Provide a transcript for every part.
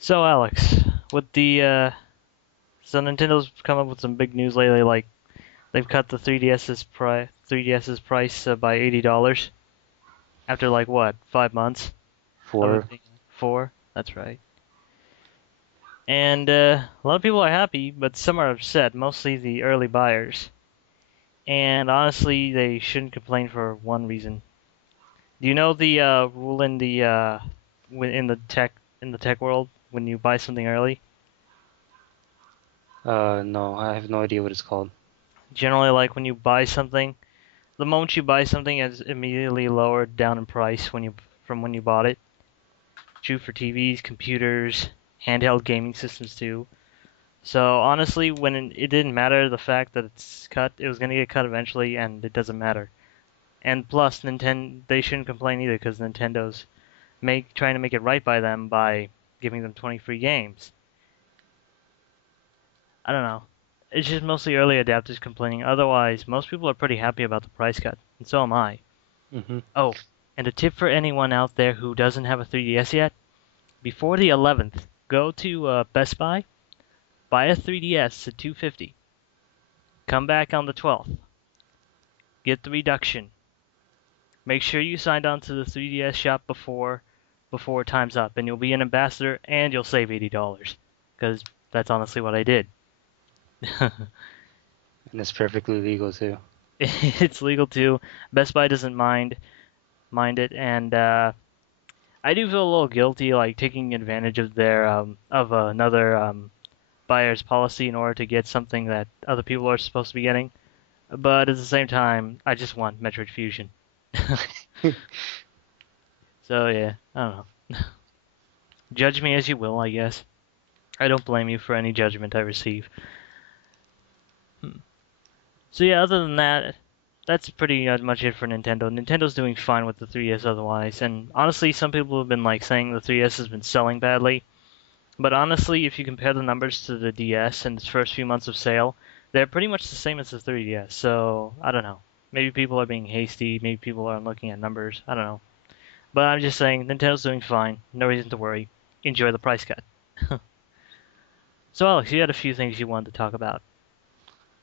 So Alex, with the so Nintendo's come up with some big news lately. Like they've cut the 3DS's price by $80 after like what 5 months of it For being four. That's right. And a lot of people are happy, but some are upset. Mostly the early buyers. And honestly, they shouldn't complain for one reason. Do you know the rule in in the tech world when you buy something early? no, I have no idea what it's called. Generally, like when you buy something. The moment you buy something, it's immediately lowered down in price from when you bought it. True for TVs, computers, handheld gaming systems too. So honestly, when it didn't matter the fact that it's cut, it was gonna get cut eventually, and it doesn't matter. And plus, Nintendo they shouldn't complain either because Nintendo's make trying to make it right by them by giving them 20 free games. I don't know. It's just mostly early adapters complaining. Otherwise, most people are pretty happy about the price cut, and so am I. Hmm. Oh, and a tip for anyone out there who doesn't have a 3DS yet: before the 11th, go to Best Buy, buy a 3DS at 250. Come back on the 12th, get the reduction. Make sure you signed on to the 3DS shop before time's up, and you'll be an ambassador and you'll save $80. Because that's honestly what I did. And it's perfectly legal too. It's legal too. Best Buy doesn't mind it, and I do feel a little guilty, like taking advantage of their of another buyer's policy in order to get something that other people are supposed to be getting. But at the same time, I just want Metroid Fusion. So yeah, I don't know. Judge me as you will, I guess. I don't blame you for any judgment I receive. Hmm. So yeah, other than that, that's pretty much it for Nintendo. Nintendo's doing fine with the 3DS otherwise, and honestly, some people have been like saying the 3DS has been selling badly. But honestly, if you compare the numbers to the DS in its first few months of sale, they're pretty much the same as the 3DS. So I don't know. Maybe people are being hasty. Maybe people aren't looking at numbers. I don't know. But I'm just saying, Nintendo's doing fine. No reason to worry. Enjoy the price cut. So Alex, you had a few things you wanted to talk about.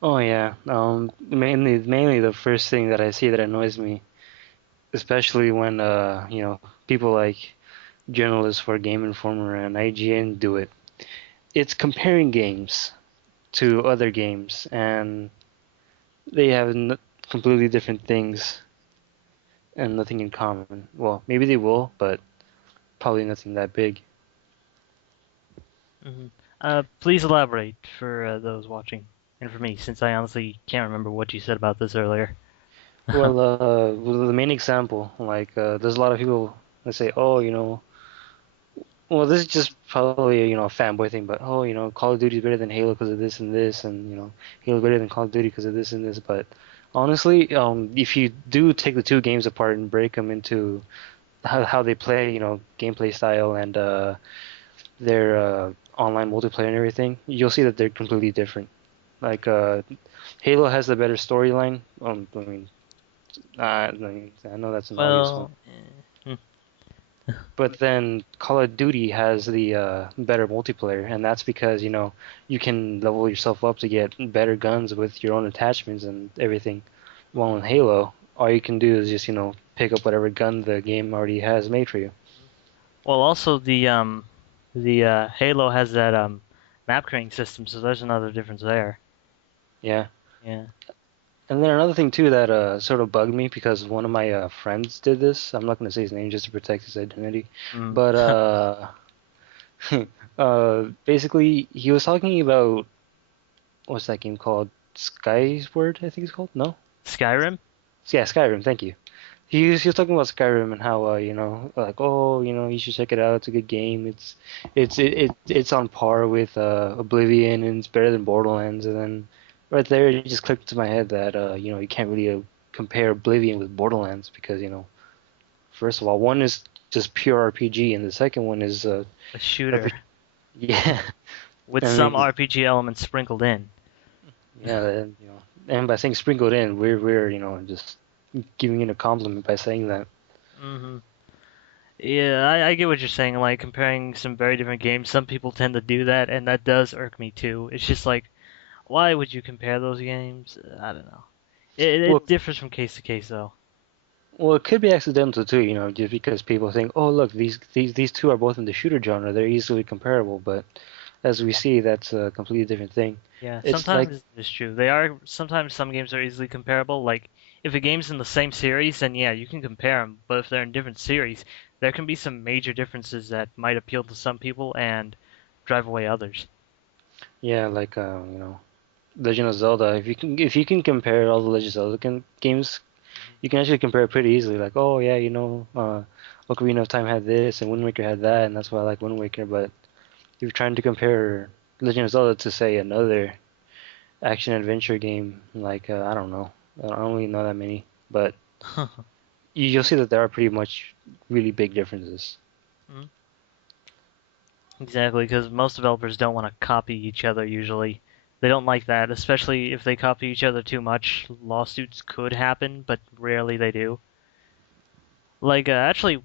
Oh yeah. Mainly the first thing that I see that annoys me, especially when people like journalists for Game Informer and IGN do it. It's comparing games to other games, and they have n completely different things and nothing in common. Well, maybe they will, but probably nothing that big. Hmm. Please elaborate for those watching, and for me, since I honestly can't remember what you said about this earlier. Well, the main example, like, there's a lot of people that say, oh, well, this is just probably a fanboy thing, but oh, Call of Duty is better than Halo because of this and this, and Halo better than Call of Duty because of this and this. But honestly, if you do take the two games apart and break them into how they play, gameplay style and their online multiplayer and everything, you'll see that they're completely different. Like, Halo has the better storyline. I know that's an obvious one. Well, hmm. But then Call of Duty has the better multiplayer, and that's because, you can level yourself up to get better guns with your own attachments and everything. While in Halo, all you can do is just, pick up whatever gun the game already has made for you. Well, also the Halo has that map creating system, so there's another difference there. Yeah. Yeah. And then another thing too that sort of bugged me because one of my friends did this. I'm not going to say his name just to protect his identity, Mm. but basically he was talking about what's that game called? Skyward, I think it's called. No? Skyrim? Yeah, Skyrim. Thank you. He was talking about Skyrim and how like, oh, you should check it out. It's a good game. It's on par with Oblivion, and it's better than Borderlands. And then right there, it just clicked to my head that you can't really compare Oblivion with Borderlands because first of all, one is just pure RPG, and the second one is A RPG. shooter Yeah. with I some mean, RPG elements sprinkled in. yeah, and by saying sprinkled in, we're just giving it a compliment by saying that. Hmm. Yeah, I get what you're saying. Like comparing some very different games, some people tend to do that, and that does irk me too. It's just like, why would you compare those games? I don't know. It Well, differs from case to case, though. well, it could be accidental too, just because people think, oh, look, these two are both in the shooter genre, they're easily comparable. But as we see, that's a completely different thing. Yeah, It's like, sometimes it's true. They are sometimes some games are easily comparable. Like if a game's in the same series, then yeah, you can compare them. But if they're in different series, there can be some major differences that might appeal to some people and drive away others. yeah, like Legend of Zelda. If you can compare all the Legend of Zelda games, you can actually compare it pretty easily. Like, oh yeah, Ocarina of Time had this and Wind Waker had that, and that's why I like Wind Waker. But if you're trying to compare Legend of Zelda to say another action adventure game, like I don't know, I don't really know that many, but you'll see that there are pretty much really big differences. Mhm. Exactly, because most developers don't want to copy each other usually. They don't like that, especially if they copy each other too much. Lawsuits could happen, but rarely they do. Like actually,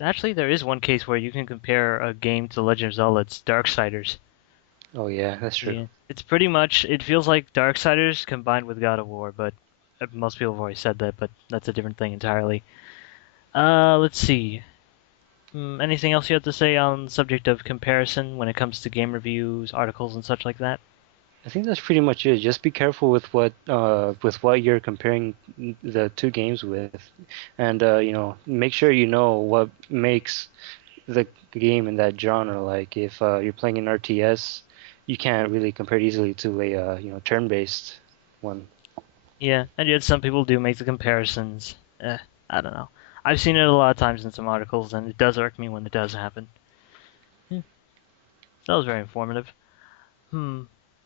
there is one case where you can compare a game to Legend of Zelda. It's Darksiders. Oh yeah, that's true. Yeah, it's pretty much. It feels like Darksiders combined with God of War, but most people have already said that. But that's a different thing entirely. Let's see. Anything else you have to say on the subject of comparison when it comes to game reviews, articles, and such like that? I think that's pretty much it. Just be careful with what you're comparing the two games with, and make sure you know what makes the game in that genre. Like if you're playing an RTS, you can't really compare it easily to a turn-based one. Yeah, and yet some people do make the comparisons. I don't know. I've seen it a lot of times in some articles, and it does irk me when it does happen. Hmm, that was very informative. Hmm.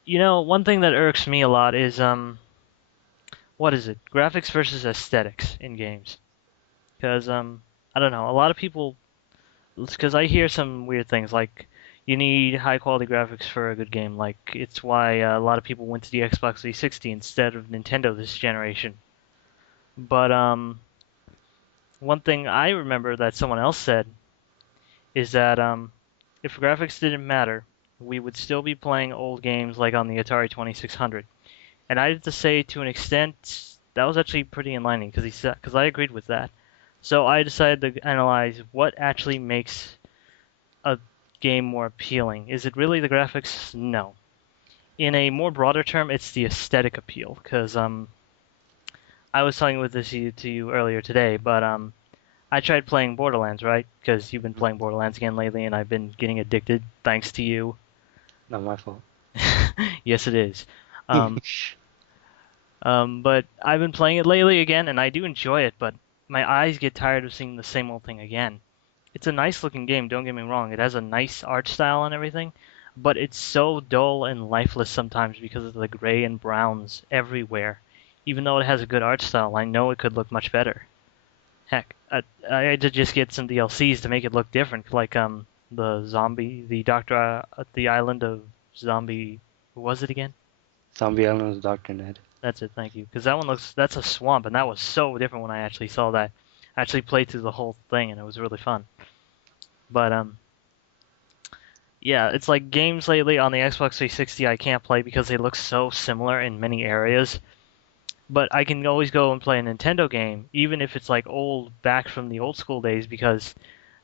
One thing that irks me a lot is what is it? Graphics versus aesthetics in games. Because I don't know. A lot of people, because I hear some weird things like you need high quality graphics for a good game. Like it's why a lot of people went to the Xbox 360 instead of Nintendo this generation. But one thing I remember that someone else said is that if graphics didn't matter, we would still be playing old games like on the Atari 2600. And I have to say, to an extent, that was actually pretty enlightening because he said because I agreed with that. So I decided to analyze what actually makes a game more appealing. Is it really the graphics? No. In a more broader term, it's the aesthetic appeal. Because I was talking with this to you earlier today, but I tried playing Borderlands, right? Because you've been playing Borderlands again lately, and I've been getting addicted thanks to you. Not my fault. Yes, it is. Um, but I've been playing it lately again, and I do enjoy it, but my eyes get tired of seeing the same old thing again. It's a nice looking game, don't get me wrong. It has a nice art style and everything, but it's so dull and lifeless sometimes because of the gray and browns everywhere. Even though it has a good art style, I know it could look much better. Heck, I had to just get some DLCs to make it look different, like the Doctor, the Island of Zombie. What was it again? Zombie Island of Dr. Ned. That's it, thank you. Because that one that's a swamp, and that was so different when I actually saw that. I actually played through the whole thing, and it was really fun. But yeah, it's like games lately on the Xbox 360 I can't play because they look so similar in many areas. But I can always go and play a Nintendo game, even if it's like old, back from the old school days, because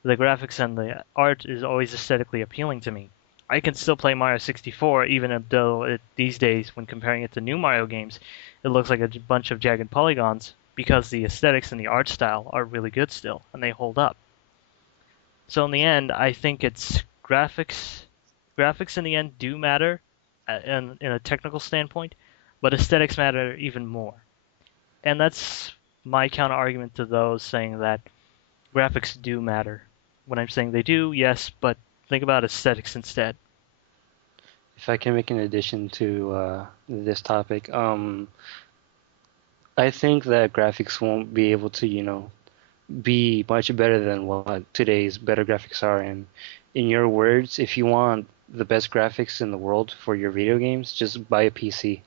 the graphics and the art is always aesthetically appealing to me. I can still play Mario 64, even though these days, when comparing it to new Mario games, it looks like a bunch of jagged polygons, because the aesthetics and the art style are really good still, and they hold up. So in the end, I think it's graphics. Graphics in the end do matter, in a technical standpoint, but aesthetics matter even more. And that's my counter argument to those saying that graphics do matter. When I'm saying they do, yes, but think about aesthetics instead. If I can make an addition to this topic, I think that graphics won't be able to, be much better than what today's better graphics are. And in your words, if you want the best graphics in the world for your video games, just buy a PC.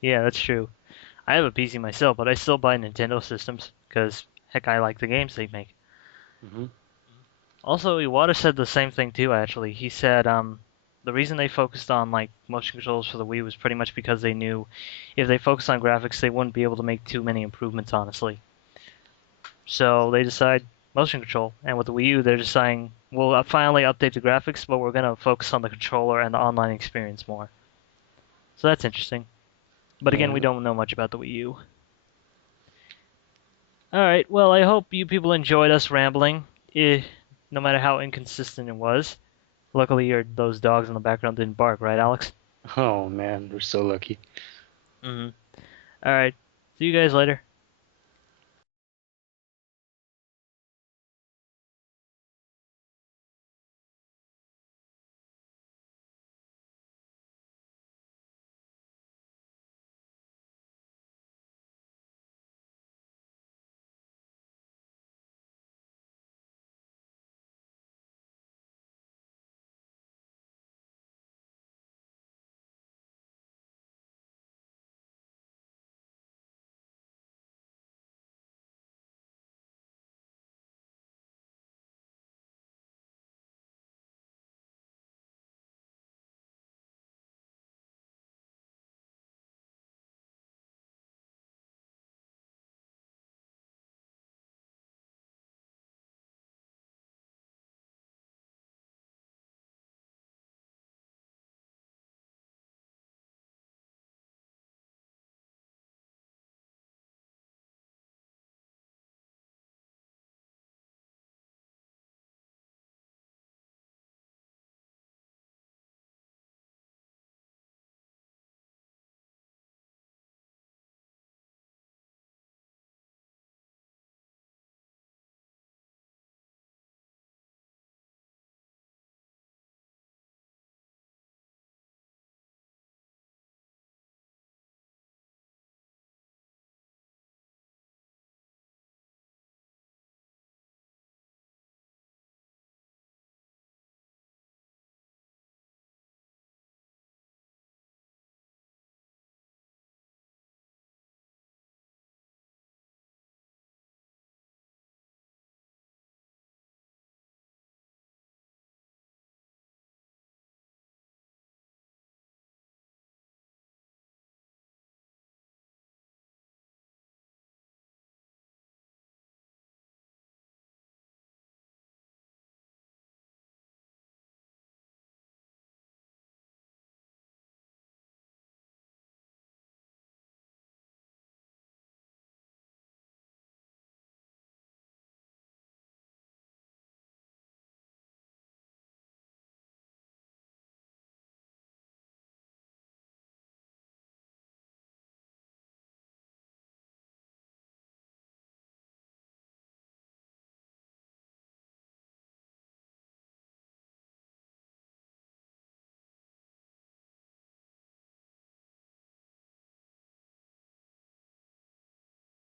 Yeah, that's true. I have a PC myself, but I still buy Nintendo systems because heck, I like the games they make. Hmm. Also, Iwata said the same thing too, actually. He said the reason they focused on like motion controls for the Wii was pretty much because they knew if they focused on graphics, they wouldn't be able to make too many improvements, honestly. So they decide motion control, and with the Wii U, they're just saying we'll finally update the graphics, but we're gonna focus on the controller and the online experience more. So that's interesting. But again, we Yeah. don't know much about the Wii U. All right, well, I hope you people enjoyed us rambling, no matter how inconsistent it was. Luckily, those dogs in the background didn't bark, right, Alex? Oh man, we're so lucky. Mm-hmm. All right, see you guys later.